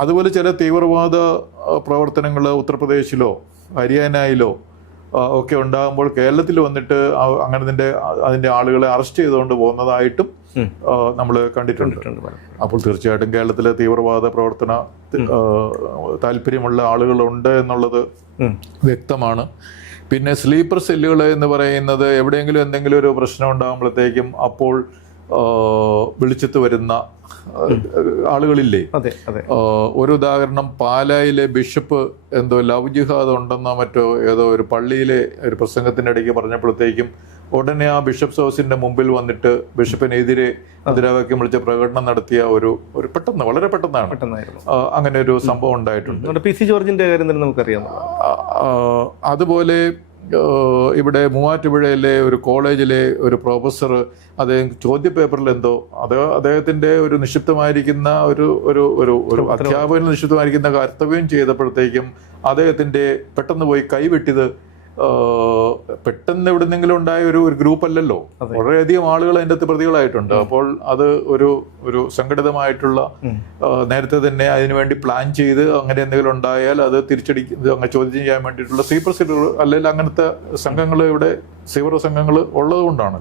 അതുപോലെ ചില തീവ്രവാദ പ്രവർത്തനങ്ങൾ ഉത്തർപ്രദേശിലോ ഹരിയാനയിലോ ഒക്കെ ഉണ്ടാകുമ്പോൾ കേരളത്തിൽ വന്നിട്ട് അതിന്റെ ആളുകളെ അറസ്റ്റ് ചെയ്തുകൊണ്ട് പോകുന്നതായിട്ടും നമ്മൾ കണ്ടിട്ടുണ്ട്. അപ്പോൾ തീർച്ചയായിട്ടും കേരളത്തിലെ തീവ്രവാദ പ്രവർത്തന താല്പര്യമുള്ള ആളുകളുണ്ട് എന്നുള്ളത് വ്യക്തമാണ്. പിന്നെ സ്ലീപ്പർ സെല്ലുകൾ എന്ന് പറയുന്നത് എവിടെയെങ്കിലും എന്തെങ്കിലും ഒരു പ്രശ്നം ഉണ്ടാകുമ്പോഴത്തേക്കും അപ്പോൾ വെളിച്ചത്ത് വരുന്ന ആളുകളില്ലേ. ഒരു ഉദാഹരണം, പാലായിലെ ബിഷപ്പ് എന്തോ ലവ് ജിഹാദ് ഉണ്ടെന്നോ മറ്റോ ഏതോ ഒരു പള്ളിയിലെ ഒരു പ്രസംഗത്തിന്റെ ഇടയ്ക്ക് പറഞ്ഞപ്പോഴത്തേക്കും ഉടനെ ആ ബിഷപ്സ് ഹൗസിന്റെ മുമ്പിൽ വന്നിട്ട് ബിഷപ്പിനെതിരെ മുദ്രാവാക്യം വിളിച്ച പ്രകടനം നടത്തിയ ഒരു പെട്ടെന്ന് വളരെ പെട്ടെന്നാണ് അങ്ങനെ ഒരു സംഭവം ഉണ്ടായിട്ടുണ്ട്. പി സി ജോർജിന്റെ കാര്യം തന്നെ നമുക്കറിയാം. അതുപോലെ ഇവിടെ മൂവാറ്റുപുഴയിലെ ഒരു കോളേജിലെ ഒരു പ്രൊഫസർ അദ്ദേഹം ചോദ്യപേപ്പറിൽ എന്തോ അദ്ദേഹത്തിന്റെ ഒരു നിക്ഷിപ്തമായിരിക്കുന്ന ഒരു അധ്യാപകന് നിക്ഷിപ്തമായിരിക്കുന്ന കർത്തവ്യം ചെയ്തപ്പോഴത്തേക്കും അദ്ദേഹത്തിന്റെ പെട്ടെന്ന് പോയി കൈവെട്ടിയത് പെട്ടെന്ന് എവിടെന്നെങ്കിലും ഉണ്ടായ ഒരു ഗ്രൂപ്പ് അല്ലല്ലോ, വളരെയധികം ആളുകൾ അതിൻ്റെ അകത്ത് പ്രതികളായിട്ടുണ്ട്. അപ്പോൾ അത് ഒരു സംഘടിതമായിട്ടുള്ള നേരത്തെ തന്നെ അതിനുവേണ്ടി പ്ലാൻ ചെയ്ത് അങ്ങനെ എന്തെങ്കിലും ഉണ്ടായാൽ അത് അങ്ങനെ ചോദ്യം ചെയ്യാൻ വേണ്ടിയിട്ടുള്ള സ്ലീപ്പർ സെല്ലുകൾ അല്ലെങ്കിൽ അങ്ങനത്തെ സംഘങ്ങൾ ഇവിടെ തീവ്ര സംഘങ്ങൾ ഉള്ളത് കൊണ്ടാണ്.